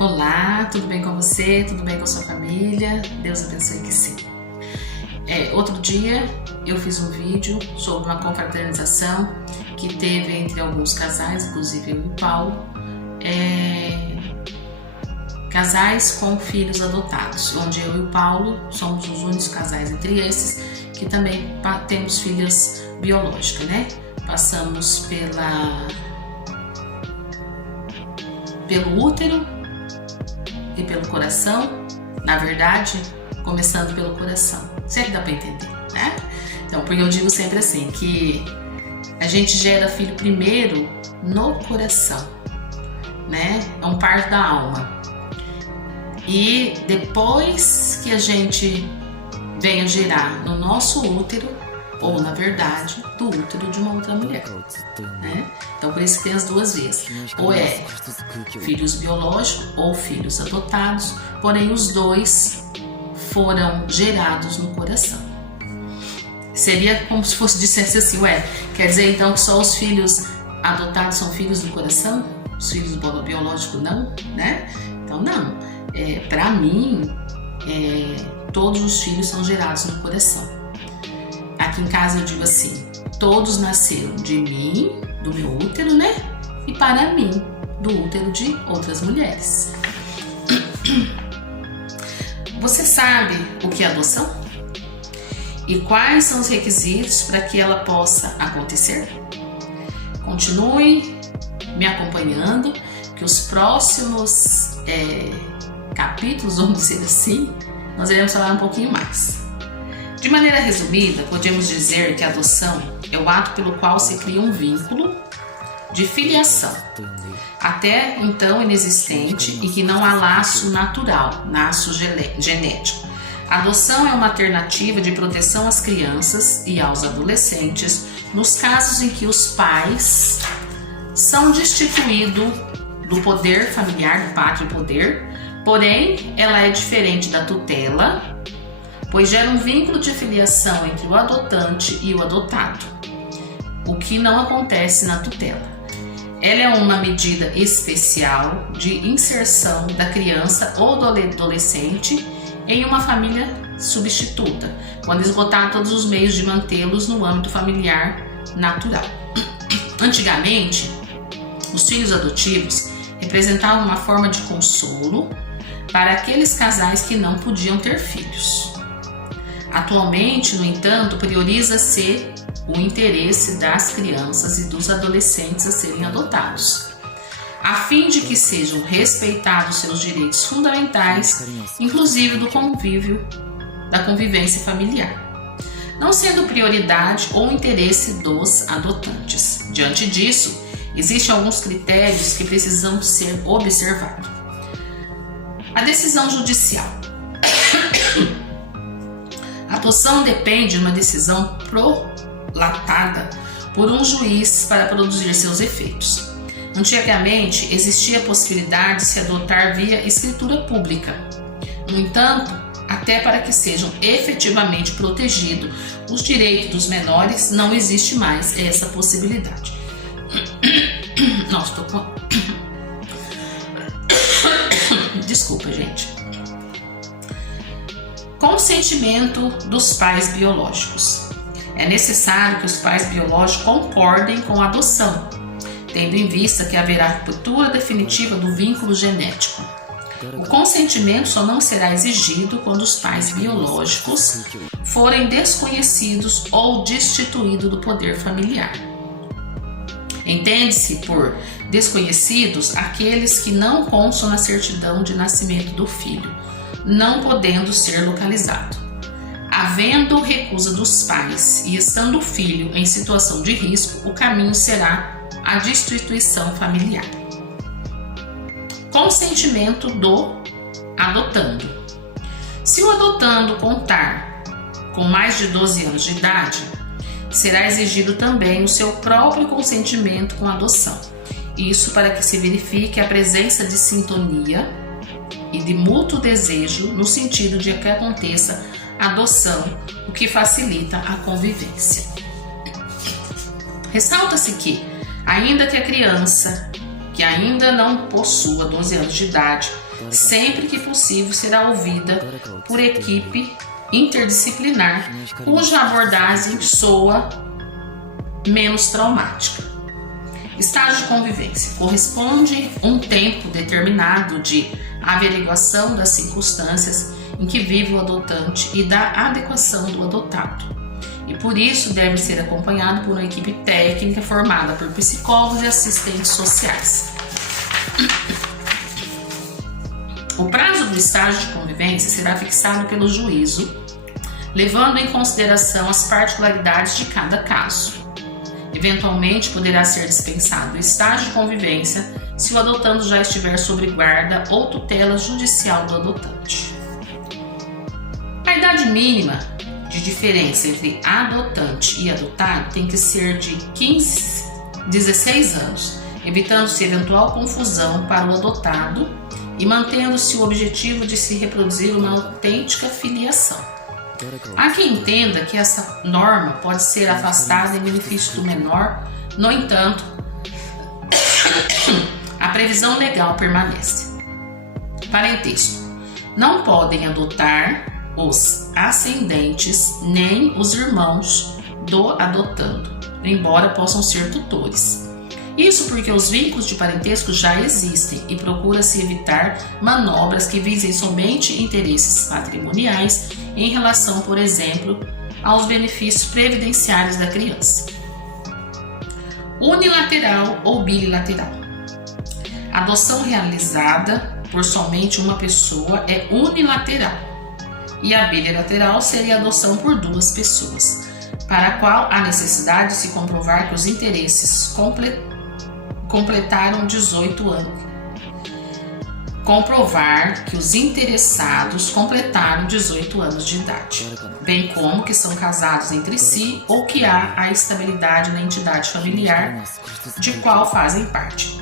Olá, tudo bem com você? Tudo bem com a sua família? Deus abençoe que sim. Outro dia eu fiz um vídeo sobre uma confraternização que teve entre alguns casais, inclusive eu e o Paulo, casais com filhos adotados, onde eu e o Paulo somos os únicos casais entre esses que também temos filhas biológicas, né? Passamos pelo útero e pelo coração, na verdade, começando pelo coração. Sempre dá para entender, né? Então, porque eu digo sempre assim, que a gente gera filho primeiro no coração, né? É um parto da alma. E depois que a gente venha gerar no nosso útero, ou na verdade, do útero de uma outra mulher, né? Então por isso que tem as duas vezes, ou é filhos biológicos ou filhos adotados, porém os dois foram gerados no coração. Seria como se fosse dissesse assim, quer dizer então que só os filhos adotados são filhos do coração? Os filhos biológicos não, né? Então não, para mim, todos os filhos são gerados no coração. Aqui em casa eu digo assim, todos nasceram de mim, do meu útero, né? E para mim, do útero de outras mulheres. Você sabe o que é adoção? E quais são os requisitos para que ela possa acontecer? Continue me acompanhando, que os próximos capítulos, vamos dizer assim, nós iremos falar um pouquinho mais. De maneira resumida, podemos dizer que a adoção é o ato pelo qual se cria um vínculo de filiação, até então inexistente e que não há laço natural, laço genético. A adoção é uma alternativa de proteção às crianças e aos adolescentes nos casos em que os pais são destituídos do poder familiar, do pátrio poder, porém ela é diferente da tutela, pois gera um vínculo de filiação entre o adotante e o adotado, o que não acontece na tutela. Ela é uma medida especial de inserção da criança ou do adolescente em uma família substituta, quando esgotar todos os meios de mantê-los no âmbito familiar natural. Antigamente, os filhos adotivos representavam uma forma de consolo para aqueles casais que não podiam ter filhos. Atualmente, no entanto, prioriza-se o interesse das crianças e dos adolescentes a serem adotados, a fim de que sejam respeitados seus direitos fundamentais, inclusive da convivência familiar, não sendo prioridade ou interesse dos adotantes. Diante disso, existem alguns critérios que precisam ser observados. A decisão judicial. A adoção depende de uma decisão prolatada por um juiz para produzir seus efeitos. Antigamente, existia a possibilidade de se adotar via escritura pública. No entanto, até para que sejam efetivamente protegidos os direitos dos menores, não existe mais essa possibilidade. Nossa, tô com... Desculpa, gente. Consentimento dos pais biológicos. É necessário que os pais biológicos concordem com a adoção, tendo em vista que haverá ruptura definitiva do vínculo genético. O consentimento só não será exigido quando os pais biológicos forem desconhecidos ou destituídos do poder familiar. Entende-se por desconhecidos aqueles que não constam na certidão de nascimento do filho, não podendo ser localizado. Havendo recusa dos pais e estando o filho em situação de risco, o caminho será a destituição familiar. Consentimento do adotando. Se o adotando contar com mais de 12 anos de idade, será exigido também o seu próprio consentimento com a adoção. Isso para que se verifique a presença de sintonia e de mútuo desejo no sentido de que aconteça a adoção, o que facilita a convivência. Ressalta-se que, ainda que a criança que ainda não possua 12 anos de idade sempre que possível será ouvida por equipe interdisciplinar, cuja abordagem soa menos traumática. Estágio de convivência corresponde um tempo determinado de averiguação das circunstâncias em que vive o adotante e da adequação do adotado, e por isso deve ser acompanhado por uma equipe técnica formada por psicólogos e assistentes sociais. O prazo do estágio de convivência será fixado pelo juízo, levando em consideração as particularidades de cada caso. Eventualmente, poderá ser dispensado o estágio de convivência se o adotando já estiver sob guarda ou tutela judicial do adotante. A idade mínima de diferença entre adotante e adotado tem que ser de 16 anos, evitando-se eventual confusão para o adotado e mantendo-se o objetivo de se reproduzir uma autêntica filiação. Há quem entenda que essa norma pode ser afastada em benefício do menor, no entanto, a previsão legal permanece. Parentesco: não podem adotar os ascendentes nem os irmãos do adotando, embora possam ser tutores. Isso porque os vínculos de parentesco já existem e procura-se evitar manobras que visem somente interesses patrimoniais em relação, por exemplo, aos benefícios previdenciários da criança. Unilateral ou bilateral. A adoção realizada por somente uma pessoa é unilateral, e a bilateral seria a adoção por duas pessoas, para a qual há necessidade de se comprovar que os interesses completaram 18 anos. Comprovar que os interessados completaram 18 anos de idade, bem como que são casados entre si ou que há a estabilidade na entidade familiar de qual fazem parte.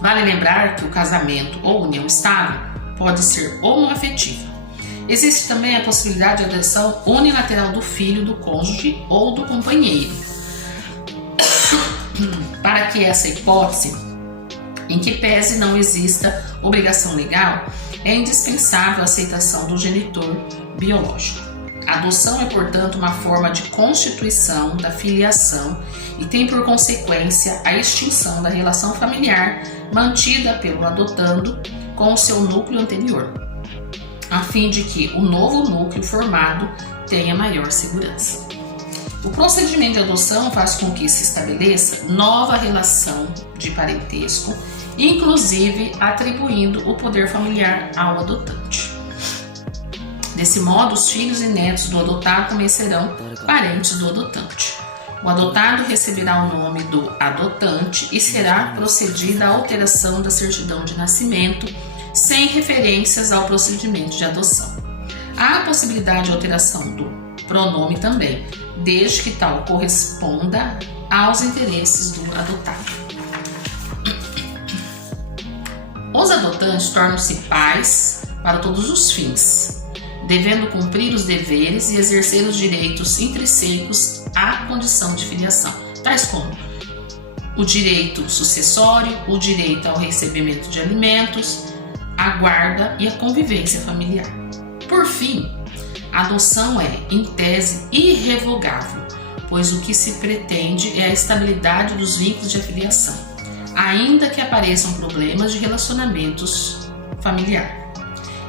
Vale lembrar que o casamento ou união estável pode ser homoafetiva. Existe também a possibilidade de adoção unilateral do filho, do cônjuge ou do companheiro. Para que essa hipótese, em que pese não exista obrigação legal, é indispensável a aceitação do genitor biológico. A adoção é, portanto, uma forma de constituição da filiação e tem por consequência a extinção da relação familiar mantida pelo adotando com o seu núcleo anterior, a fim de que o novo núcleo formado tenha maior segurança. O procedimento de adoção faz com que se estabeleça nova relação de parentesco, inclusive atribuindo o poder familiar ao adotante. Desse modo, os filhos e netos do adotado também serão parentes do adotante. O adotado receberá o nome do adotante e será procedida a alteração da certidão de nascimento, sem referências ao procedimento de adoção. Há a possibilidade de alteração do pronome também, desde que tal corresponda aos interesses do adotado. Os adotantes tornam-se pais para todos os fins, devendo cumprir os deveres e exercer os direitos intrínsecos à condição de filiação, tais como o direito sucessório, o direito ao recebimento de alimentos, a guarda e a convivência familiar. Por fim, a adoção é, em tese, irrevogável, pois o que se pretende é a estabilidade dos vínculos de afiliação, ainda que apareçam problemas de relacionamentos familiar.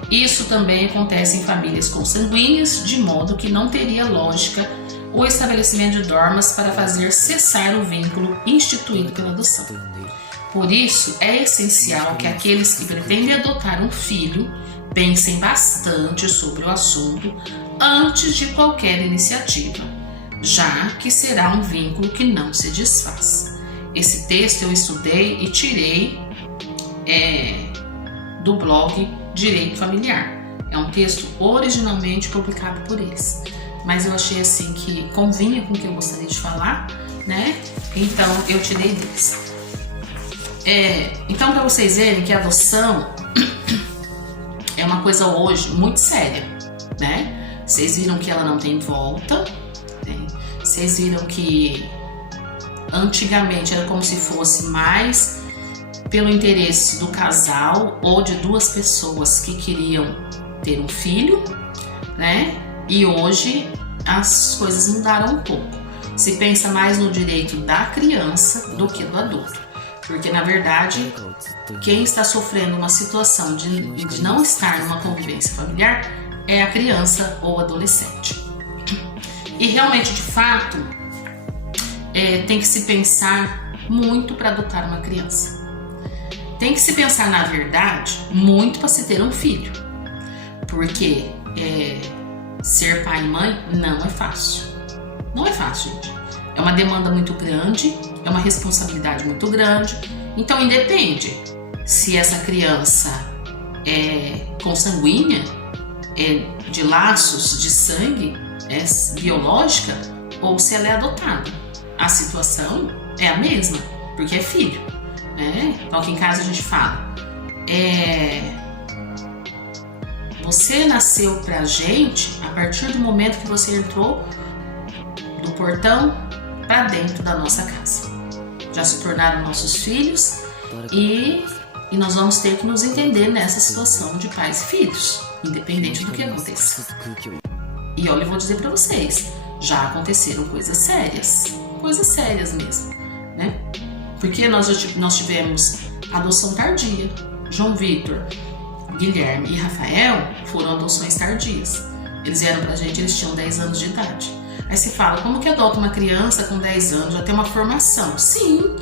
Isso também acontece em famílias consanguíneas, de modo que não teria lógica o estabelecimento de normas para fazer cessar o vínculo instituído pela adoção. Por isso, é essencial que aqueles que pretendem adotar um filho pensem bastante sobre o assunto antes de qualquer iniciativa, já que será um vínculo que não se desfaz. Esse texto eu estudei e tirei do blog Direito Familiar. É um texto originalmente publicado por eles, mas eu achei assim que convinha com o que eu gostaria de falar, né? Então eu tirei deles. Então, para vocês verem que a adoção é uma coisa hoje muito séria, né? Vocês viram que ela não tem volta, né? Vocês viram que antigamente era como se fosse mais pelo interesse do casal ou de duas pessoas que queriam ter um filho, né? E hoje as coisas mudaram um pouco. Se pensa mais no direito da criança do que do adulto. Porque, na verdade, quem está sofrendo uma situação de não estar numa convivência familiar é a criança ou adolescente. E realmente, de fato, tem que se pensar muito para adotar uma criança. Tem que se pensar, na verdade, muito para se ter um filho. Porque ser pai e mãe não é fácil. Não é fácil, gente. É uma demanda muito grande, é uma responsabilidade muito grande. Então, independe se essa criança é consanguínea, é de laços de sangue, é biológica, ou se ela é adotada. A situação é a mesma, porque é filho. Então, aqui em casa a gente fala: você nasceu pra gente a partir do momento que você entrou do portão para dentro da nossa casa. Já se tornaram nossos filhos e nós vamos ter que nos entender nessa situação de pais e filhos, independente do que aconteça. E olha, eu vou dizer para vocês, já aconteceram coisas sérias mesmo, né? Porque nós tivemos adoção tardia. João Vitor, Guilherme e Rafael foram adoções tardias. Eles vieram pra gente, eles tinham 10 anos de idade. Aí você fala, como que adota uma criança com 10 anos, já tem uma formação? Sim,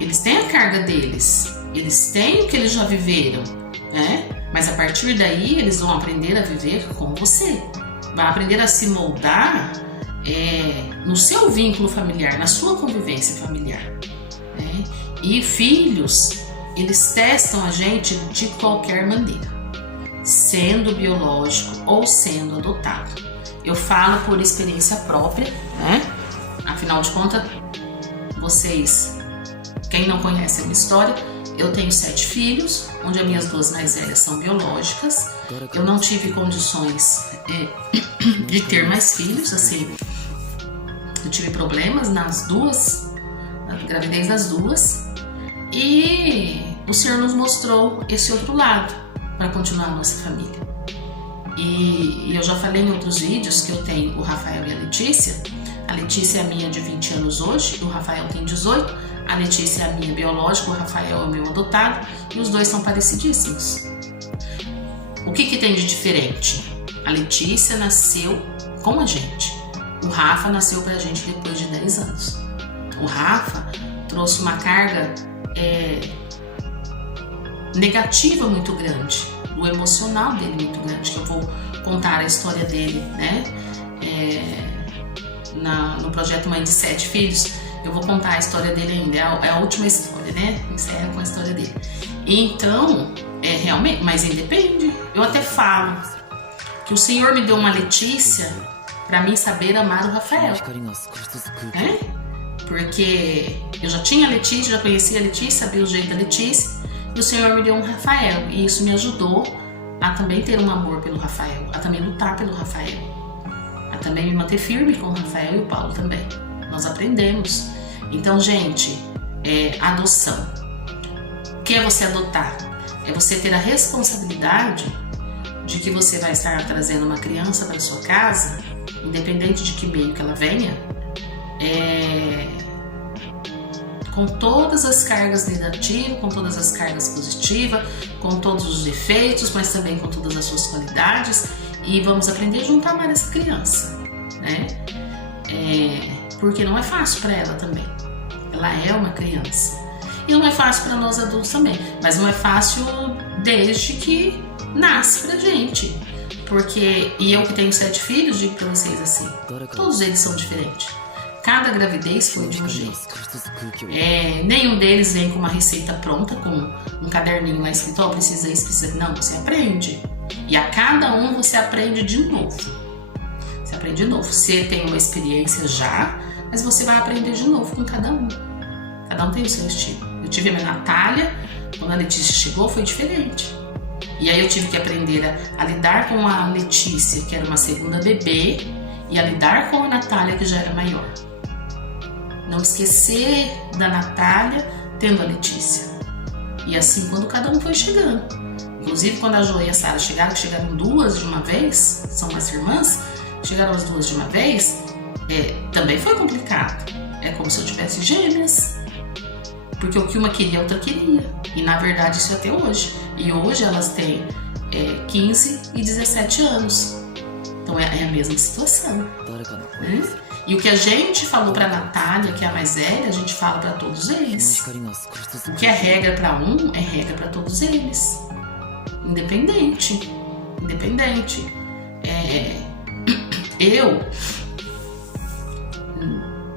eles têm a carga deles, eles têm o que eles já viveram, né? Mas a partir daí eles vão aprender a viver com você. Vai aprender a se moldar no seu vínculo familiar, na sua convivência familiar, né? E filhos, eles testam a gente de qualquer maneira, sendo biológico ou sendo adotado. Eu falo por experiência própria, né? Afinal de contas, vocês, quem não conhece a minha história, eu tenho 7 filhos, onde as minhas 2 mais velhas são biológicas. Eu não tive condições de ter mais filhos, assim. Eu tive problemas na gravidez das 2. E o Senhor nos mostrou esse outro lado para continuar a nossa família. E eu já falei em outros vídeos que eu tenho o Rafael e a Letícia. A Letícia é a minha de 20 anos hoje, o Rafael tem 18. A Letícia é a minha biológica, o Rafael é o meu adotado. E os dois são parecidíssimos. O que tem de diferente? A Letícia nasceu com a gente. O Rafa nasceu pra gente depois de 10 anos. O Rafa trouxe uma carga negativa muito grande, o emocional dele muito grande, que eu vou contar a história dele, né? No projeto Mãe de 7 Filhos, eu vou contar a história dele ainda, é a última história, né? Encerra com a história dele. Então, realmente, mas independe. Eu até falo que o Senhor me deu uma Letícia para mim saber amar o Rafael, porque eu já tinha a Letícia, já conhecia a Letícia, sabia o jeito da Letícia, e o Senhor me deu um Rafael, e isso me ajudou a também ter um amor pelo Rafael, a também lutar pelo Rafael, a também me manter firme com o Rafael e o Paulo também. Nós aprendemos. Então, gente, adoção. O que é você adotar? É você ter a responsabilidade de que você vai estar trazendo uma criança para sua casa, independente de que meio que ela venha, com todas as cargas negativas, com todas as cargas positivas, com todos os defeitos, mas também com todas as suas qualidades, e vamos aprender junto a amar essa criança, né? Porque não é fácil para ela também. Ela é uma criança. E não é fácil para nós adultos também, mas não é fácil desde que nasce pra gente. Porque, e eu que tenho 7 filhos, digo pra vocês assim, todos eles são diferentes. Cada gravidez foi de um jeito. Nenhum deles vem com uma receita pronta, com um caderninho lá escrito, precisa isso, precisa. Não, você aprende. E a cada um você aprende de novo. Você aprende de novo. Você tem uma experiência já, mas você vai aprender de novo com cada um. Cada um tem o seu estilo. Eu tive a minha Natália, quando a Letícia chegou foi diferente. E aí eu tive que aprender a lidar com a Letícia, que era uma segunda bebê, e a lidar com a Natália, que já era maior. Não esquecer da Natália tendo a Letícia. E assim quando cada um foi chegando. Inclusive quando a Jo e a Sara chegaram, que chegaram duas de uma vez, são umas irmãs, chegaram as duas de uma vez, também foi complicado. É como se eu tivesse gêmeas. Porque o que uma queria, a outra queria. E na verdade isso é até hoje. E hoje elas têm 15 e 17 anos. Então é a mesma situação. Né? E o que a gente falou para a Natália, que é a mais velha, a gente fala para todos eles. O que é regra para um, é regra para todos eles. Independente. Eu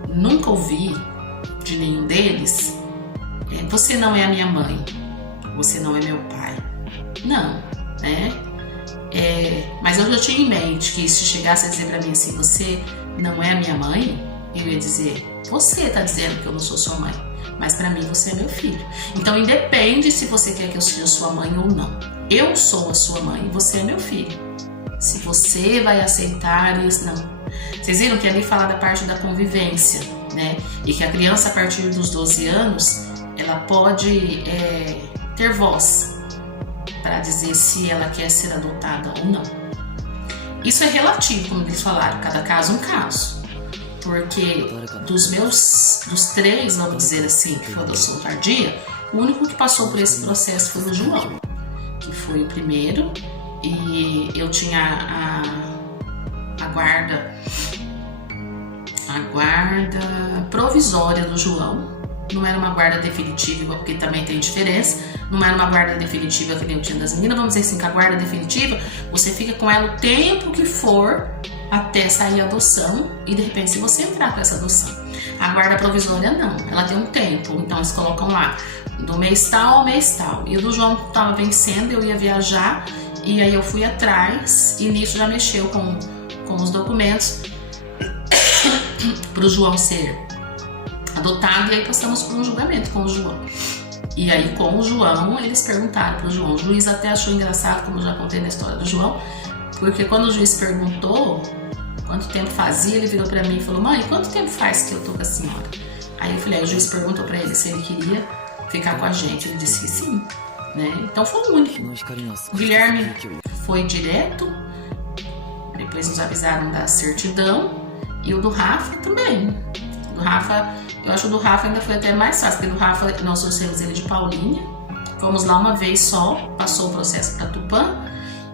nunca ouvi de nenhum deles: você não é a minha mãe, você não é meu pai. Não, né? Mas eu já tinha em mente que se chegasse a dizer pra mim assim, você não é a minha mãe, eu ia dizer, você tá dizendo que eu não sou sua mãe, mas pra mim você é meu filho. Então independe se você quer que eu seja sua mãe ou não. Eu sou a sua mãe e você é meu filho. Se você vai aceitar isso, não. Vocês viram que ali fala da parte da convivência, né? E que a criança a partir dos 12 anos, ela pode ter voz para dizer se ela quer ser adotada ou não. Isso é relativo, como eles falaram, cada caso um caso. Porque dos três, vamos dizer assim, que foi adoção tardia, o único que passou por esse processo foi o João, que foi o primeiro, e eu tinha a guarda provisória do João. Não era uma guarda definitiva, porque também tem diferença. Não era uma guarda definitiva que nem eu tinha das meninas. Vamos dizer assim, que a guarda definitiva, você fica com ela o tempo que for até sair a adoção e de repente se você entrar com essa adoção. A guarda provisória não, ela tem um tempo. Então eles colocam lá do mês tal ao mês tal. E o do João estava vencendo, eu ia viajar e aí eu fui atrás e nisso já mexeu com os documentos para o João ser adotado, e aí passamos por um julgamento com o João. E aí com o João, eles perguntaram para o João. O juiz até achou engraçado, como eu já contei na história do João, porque quando o juiz perguntou quanto tempo fazia, ele virou para mim e falou, mãe, quanto tempo faz que eu tô com a senhora? Aí eu falei, o juiz perguntou para ele se ele queria ficar com a gente, ele disse que sim, né? Então foi o único. O Guilherme foi direto, depois nos avisaram da certidão, e o do Rafa também. O do Rafa, eu acho que o do Rafa ainda foi até mais fácil, porque o do Rafa nós trouxemos ele de Paulinha, fomos lá uma vez só, passou o processo para Tupã,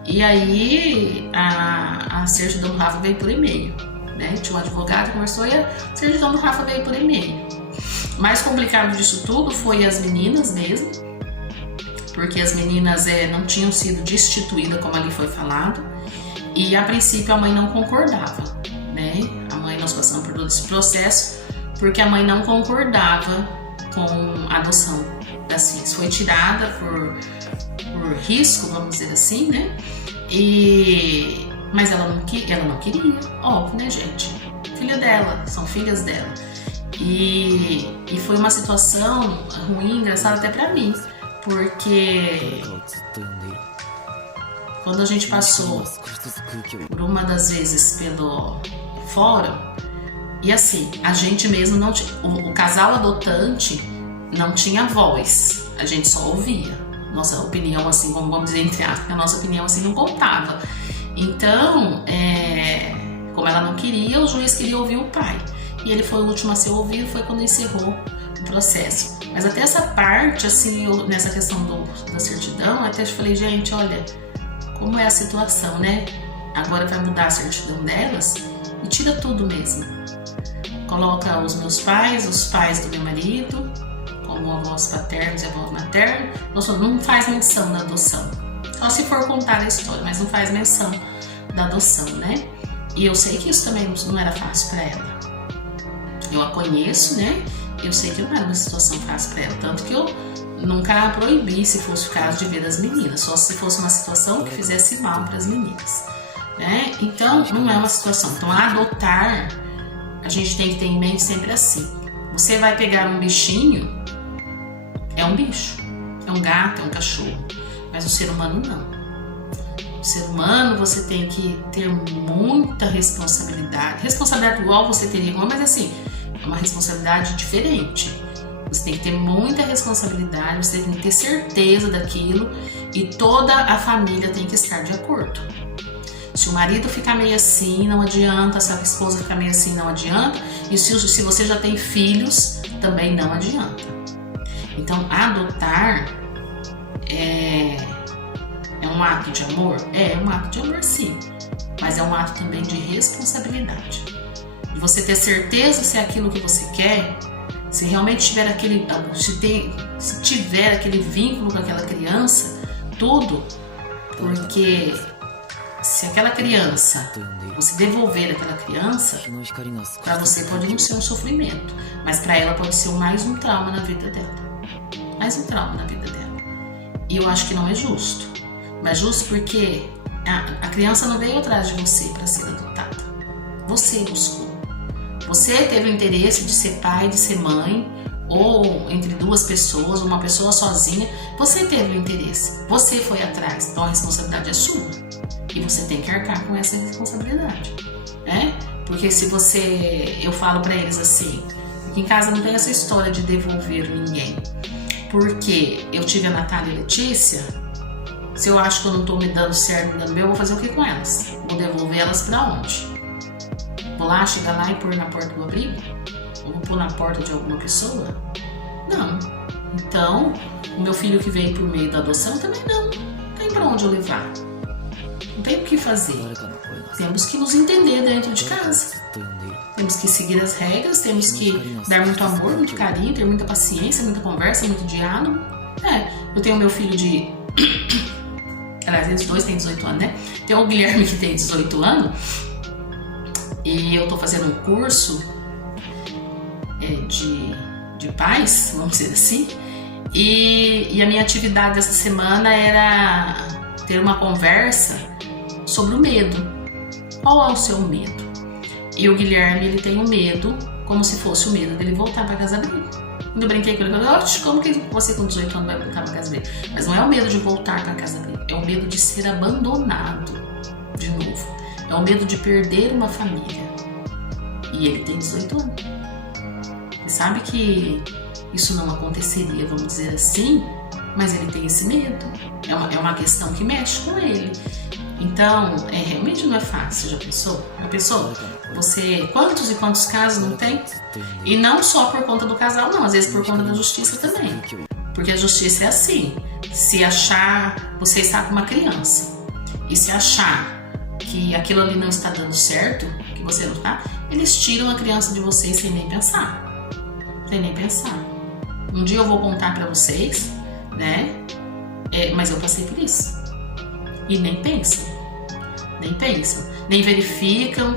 e aí a certidão do Rafa veio por e-mail, né? Tinha um advogado que conversou e a certidão do Rafa veio por e-mail. O mais complicado disso tudo foi as meninas mesmo, porque as meninas não tinham sido destituídas, como ali foi falado, e a princípio a mãe não concordava, né? A mãe, nós passamos por todo esse processo, porque a mãe não concordava com a adoção das filhas. Foi tirada por risco, vamos dizer assim, né? Mas ela não queria, óbvio, né, gente? Filha dela, são filhas dela. E foi uma situação ruim, engraçada até pra mim, porque quando a gente passou por uma das vezes pelo fórum, e assim, a gente mesmo não tinha, o casal adotante não tinha voz, a gente só ouvia. Nossa opinião, assim, como vamos dizer entre aspas, a nossa opinião assim não contava. Então, como ela não queria, o juiz queria ouvir o pai. E ele foi o último a ser ouvido, foi quando encerrou o processo. Mas até essa parte, assim, nessa questão da certidão, até eu falei, gente, olha, como é a situação, né? Agora vai mudar a certidão delas e tira tudo mesmo. Coloca os meus pais, os pais do meu marido, como avós paternos e avós maternos, não faz menção da adoção. Só se for contar a história, mas não faz menção da adoção, né? E eu sei que isso também não era fácil para ela. Eu a conheço, né? Eu sei que não era uma situação fácil para ela, tanto que eu nunca a proibi, se fosse o caso, de ver as meninas, só se fosse uma situação que fizesse mal para as meninas, né? Então, não é uma situação. Então, adotar, a gente tem que ter em mente sempre assim. Você vai pegar um bichinho, é um bicho, é um gato, é um cachorro, mas o ser humano não. O ser humano, você tem que ter muita responsabilidade igual você teria igual, mas assim, é uma responsabilidade diferente. Você tem que ter muita responsabilidade, você tem que ter certeza daquilo e toda a família tem que estar de acordo. Se o marido ficar meio assim, não adianta. Se a esposa ficar meio assim, não adianta. E se você já tem filhos, também não adianta. Então, adotar é um ato de amor? É um ato de amor, sim. Mas é um ato também de responsabilidade. De você ter certeza se é aquilo que você quer, se realmente tiver se tiver aquele vínculo com aquela criança, tudo, porque se aquela criança, você devolver aquela criança, para você pode não ser um sofrimento, mas para ela pode ser mais um trauma na vida dela. Mais um trauma na vida dela. E eu acho que não é justo. Não é justo porque a criança não veio atrás de você para ser adotada. Você buscou. Você teve o interesse de ser pai, de ser mãe, ou entre duas pessoas, uma pessoa sozinha. Você teve o interesse. Você foi atrás. Então a responsabilidade é sua. E você tem que arcar com essa responsabilidade, né? Porque se eu falo pra eles assim, aqui em casa não tem essa história de devolver ninguém, porque eu tive a Natália e a Letícia. Se eu acho que eu não tô me dando certo, me dando bem, eu vou fazer o que com elas? Vou devolver elas pra onde? Vou lá, chegar lá e pôr na porta do abrigo? Ou vou pôr na porta de alguma pessoa? Não. Então, o meu filho que veio por meio da adoção também não tem pra onde eu levar. Não tem o que fazer. Temos que nos entender dentro de casa. Temos que seguir as regras, temos que dar muito amor, muito carinho, ter muita paciência, muita conversa, muito diálogo. Eu tenho meu filho de... Aliás, eles dois têm 18 anos, né? Tem o Guilherme que tem 18 anos. E eu tô fazendo um curso de pais, vamos dizer assim. E a minha atividade dessa semana era ter uma conversa sobre o medo. Qual é o seu medo? E o Guilherme, ele tem um medo, como se fosse o medo dele voltar para casa dele. Quando eu brinquei com ele, eu falei, como que você com 18 anos vai voltar para casa dele? Mas não é o medo de voltar para casa dele, é o medo de ser abandonado de novo. É o medo de perder uma família. E ele tem 18 anos. Você sabe que isso não aconteceria, vamos dizer assim, mas ele tem esse medo. É uma questão que mexe com ele. Então, realmente não é fácil, já pensou? Já pensou? Você, quantos e quantos casos não tem? E não só por conta do casal, não, às vezes por conta da justiça também. Porque a justiça é assim, se achar, você está com uma criança, e se achar que aquilo ali não está dando certo, que você não está, eles tiram a criança de vocês sem nem pensar. Sem nem pensar. Um dia eu vou contar pra vocês, né? Mas eu passei por isso. E nem pensam, nem verificam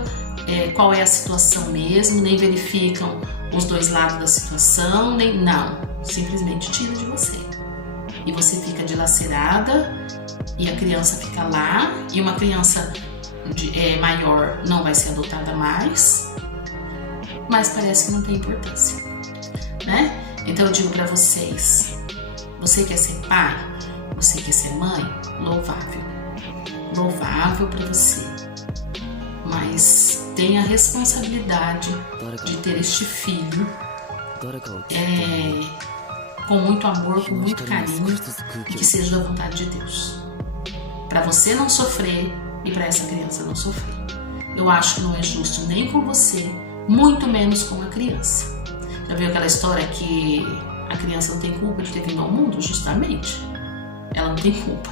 qual é a situação mesmo, nem verificam os dois lados da situação, não, simplesmente tira de você. E você fica dilacerada e a criança fica lá, e uma criança maior não vai ser adotada mais, mas parece que não tem importância, né? Então eu digo pra vocês, você quer ser pai, você quer ser mãe, louvável para você, mas tenha a responsabilidade de ter este filho com muito amor, com muito carinho, e que seja da vontade de Deus, para você não sofrer e para essa criança não sofrer. Eu acho que não é justo nem com você, muito menos com a criança. Já viu aquela história que a criança não tem culpa de ter vindo ao mundo? Justamente, ela não tem culpa.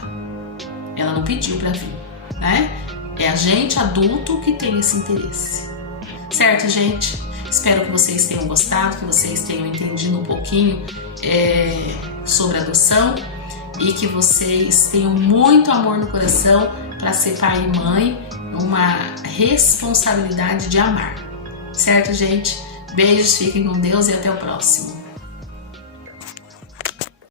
Ela não pediu para vir, né? É a gente adulto que tem esse interesse. Certo, gente? Espero que vocês tenham gostado, que vocês tenham entendido um pouquinho sobre adoção e que vocês tenham muito amor no coração para ser pai e mãe, uma responsabilidade de amar. Certo, gente? Beijos, fiquem com Deus e até o próximo.